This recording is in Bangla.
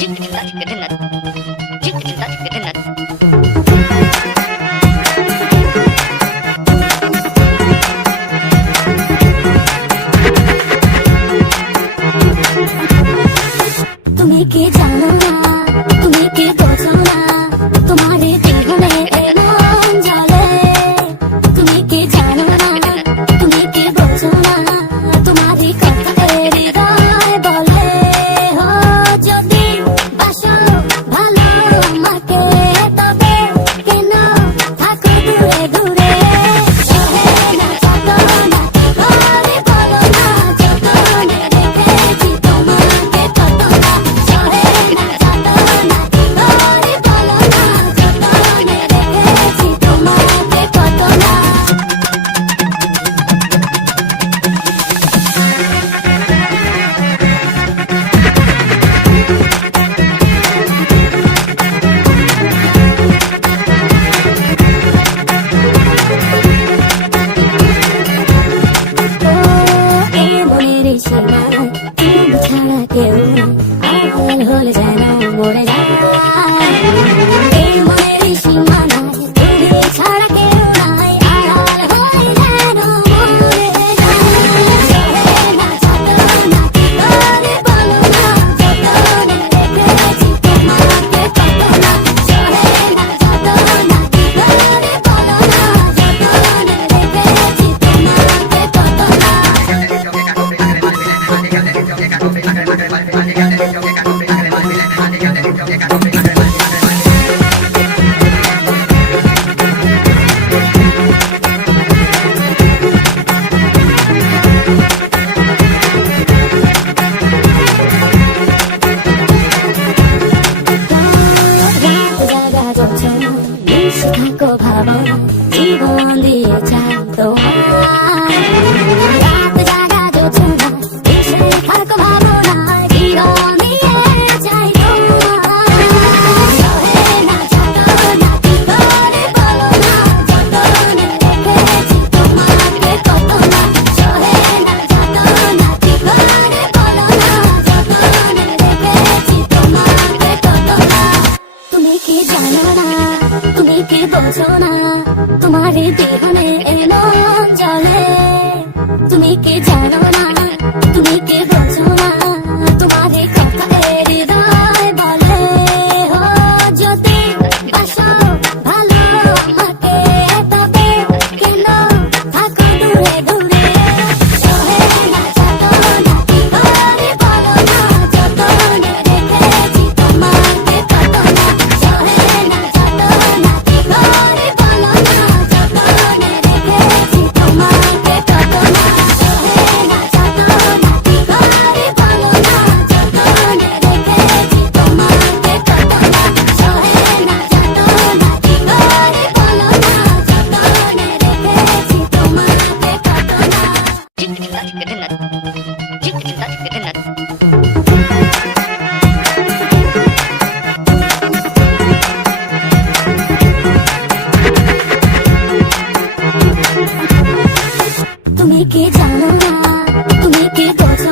তুমি কি জানো না, তুমি কি বোঝো না, তোমার জীবনে এমন জ্বলে। তুমি কি জানো না, তুমি কি বোঝো না, তোমারই কথা হৃদয় বলে। ও যদি বাসো ভালো আমাকে, তবে কেন থাকো দূরে দূরে। সহে না যাবো না, ঘরে বলো না, যতনে রেখেছি তোমাকে কত না। সহে না যাবো না, ঘরে বলো না, যতনে রেখেছি তোমাকে কত না। এই মনের সীমানায় তুমি ছাড়া কেউ আড়াল হলে যেন মরে যায়। এই মনের সীমানায় তুমি ছাড়া কেউ নাই, আড়াল হলে যেন মরে যায়। সহে না যাবো না, ঘরে বলো না, যতনে রেখেছি তোমাকে কত না। সহে না যাবো না, ঘরে বলো না, যতনে রেখেছি তোমাকে কত না। জীবন দিয়ে চাই তোমার। রাত জাগা যোজনা এসে থাকো ভাবনা, জীবন দিয়ে চাই তোমার। সহে না যাবো না, ঘরে বলো না, যতনে রেখেছি তোমাকে কত না। সহে না যাবো না, ঘরে বলো না, যতনে রেখেছি তোমাকে কত না। তুমি কি জানো না, তুমি কি বোঝো না, তোমার জীবনে এমন জ্বলে। তুমি কি জানো না, তুমি কি বোঝো না, তোমার কথা হৃদয় বলে। ও যদি বাসো ভালো আমাকে, তবে কেন থাকো দূরে দূরে। সহে না যাবো না, ঘরে বলো না, যতনে রেখেছি তোমাকে কত না। সহে না যাবো না, ঘরে বলো না, যতনে রেখেছি তোমাকে কত না। সহে না যাবো না, ঘরে বলো না, যতনে রেখেছি তোমাকে কত না। সহে না যাবো না, ঘরে বলো না, যতনে রেখেছি তোমাকে কত না। তুমি কি জানো না, তুমি কি বোঝো